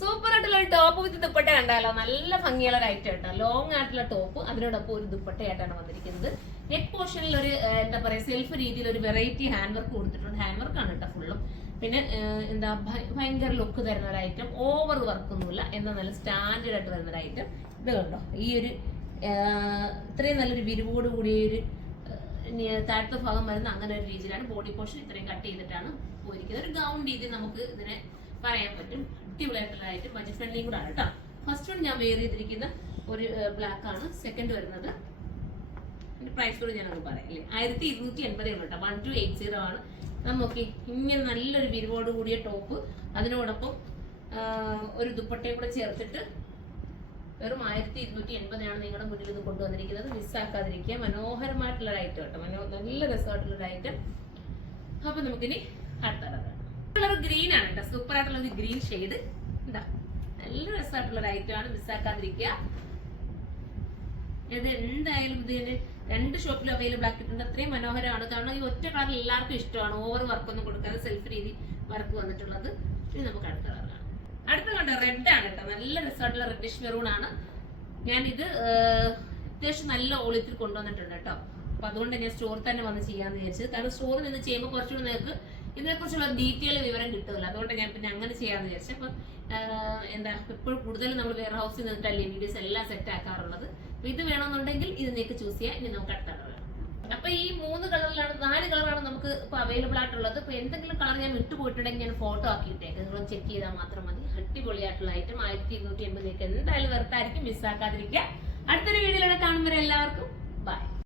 Super ആയിട്ടുള്ള ഒരു top വിത്ത് ദുപ്പട്ട കണ്ടാലോ, നല്ല ഭംഗിയുള്ള ഒരു ഐറ്റം കേട്ടോ. ലോങ് ആയിട്ടുള്ള ടോപ്പ്, അതിനോടൊപ്പം ഒരു ദുപ്പട്ടയായിട്ടാണ് വന്നിരിക്കുന്നത്. നെക്ക് പോർഷനിൽ ഒരു എന്താ പറയാ സെൽഫ് രീതിയിൽ ഒരു വെറൈറ്റി ഹാൻഡ് വർക്ക് കൊടുത്തിട്ടുണ്ട്. ഹാൻഡ് വർക്ക് ആണ് കേട്ടോ ഫുള്ളും. പിന്നെ എന്താ ഭയങ്കര ലുക്ക് തരുന്ന ഒരു ഐറ്റം, ഓവർ വർക്കൊന്നുമില്ല, എന്നാൽ നല്ല സ്റ്റാൻഡേർഡ് ആയിട്ട് വരുന്ന ഒരു ഐറ്റം. ഇത് കണ്ടോ, ഈ ഒരു ഇത്രയും നല്ലൊരു വിരിവോട് കൂടിയ ഒരു താഴത്തെ ഭാഗം വരുന്ന അങ്ങനെ ഒരു രീതിയിലാണ് ബോഡി പോർഷൻ ഇത്രയും കട്ട് ചെയ്തിട്ടാണ് പോയിരിക്കുന്നത്. ഒരു ഗൗൺ രീതി നമുക്ക് ഇതിനെ പറയാൻ പറ്റും. അടിപൊളിയായിട്ടുള്ളതായിട്ട് ബജറ്റ് ഫ്രണ്ട്ലിയും കൂടെ ആണ് കേട്ടോ. ഫസ്റ്റ് വൺ ഞാൻ വെയർ ചെയ്തിരിക്കുന്ന ഒരു ബ്ലാക്ക് ആണ്. സെക്കൻഡ് വരുന്നത് പ്രൈസ് കൂടെ ഞാനത് പറയാം അല്ലേ, 1280 കേട്ടോ. 1280 ആണ്. നമുക്ക് ഇങ്ങനെ നല്ലൊരു വിരിവോട് കൂടിയ ടോപ്പ്, അതിനോടൊപ്പം ഒരു ദുപ്പട്ടയും കൂടെ ചേർത്തിട്ട് വെറും 1280 ആണ് നിങ്ങളുടെ മുന്നിൽ ഇത് കൊണ്ടുവന്നിരിക്കുന്നത്. മിസ്സാക്കാതിരിക്കുക. മനോഹരമായിട്ടുള്ള ഒരു ഐറ്റം കേട്ടോ, നല്ല രസമായിട്ടുള്ള ഒരു ഐറ്റം. അപ്പൊ നമുക്കിനി അടുത്ത കളർ ഗ്രീൻ ആണ് കേട്ടോ. സൂപ്പർ ആയിട്ടുള്ള ഒരു ഗ്രീൻ ഷെയ്ഡ് എന്താ, നല്ല രസമായിട്ടുള്ള ഒരു ഐറ്റം ആണ്, മിസ്സാക്കാതിരിക്കുക. ഇത് എന്തായാലും ഇതിന് 2 ഷോപ്പിലും അവൈലബിൾ ആക്കിയിട്ടുണ്ട്. അത്രയും മനോഹരമാണ്. കാരണം ഈ ഒറ്റ കളർ എല്ലാവർക്കും ഇഷ്ടമാണ്, ഓവർ വർക്കൊന്നും കൊടുക്കാതെ സെൽഫ് രീതി വർക്ക് വന്നിട്ടുള്ളത്. ഇനി നമുക്ക് അടുത്ത കളറാണ്. അടുത്ത കണ്ട റെഡ് ആണ് കേട്ടോ. നല്ല രസമായിട്ടുള്ള റെഡിഷ് മെറൂൺ ആണ്. ഞാനിത് അത്യാവശ്യം നല്ല ഓളിത്തിൽ കൊണ്ടുവന്നിട്ടുണ്ട് കേട്ടോ. അപ്പൊ അതുകൊണ്ട് ഞാൻ സ്റ്റോറിൽ തന്നെ വന്ന് ചെയ്യാന്ന് വിചാരിച്ചത്. കാരണം സ്റ്റോറിൽ നിന്ന് ചെയ്യുമ്പോൾ കുറച്ചുകൂടി നിങ്ങൾക്ക് ഇതിനെക്കുറിച്ചുള്ള ഡീറ്റെയിൽ വിവരം കിട്ടില്ല. അതുകൊണ്ട് ഞാൻ പിന്നെ അങ്ങനെ ചെയ്യാന്ന് വിചാരിച്ചു. അപ്പൊ എന്താ, എപ്പോഴും കൂടുതലും നമ്മൾ വെയർ ഹൗസിൽ നിന്നിട്ടല്ലേ വീഡിയോസ് എല്ലാം സെറ്റ് ആക്കാറുള്ളത്. അപ്പൊ ഇത് വേണമെന്നുണ്ടെങ്കിൽ ഇത് നിങ്ങൾക്ക് ചൂസ് ചെയ്യാം. ഇനി നമുക്ക് അടുത്ത കളർ. അപ്പൊ ഈ 4 കളറാണ് നമുക്ക് ഇപ്പൊ അവൈലബിൾ ആയിട്ടുള്ളത്. ഇപ്പൊ എന്തെങ്കിലും കളർ ഞാൻ വിട്ടുപോയിട്ടുണ്ടെങ്കിൽ ഞാൻ ഫോട്ടോ ആക്കിയിട്ടേക്ക്, നിങ്ങൾ ചെക്ക് ചെയ്താൽ മാത്രം മതി. അടിപൊളിയായിട്ടുള്ള ഐറ്റം 1280 എന്തായാലും വെറുതായിരിക്കും, മിസ്സാക്കാതിരിക്കുക. അടുത്തൊരു വീഡിയോയിലൂടെ കാണുമ്പോൾ എല്ലാവർക്കും ബൈ.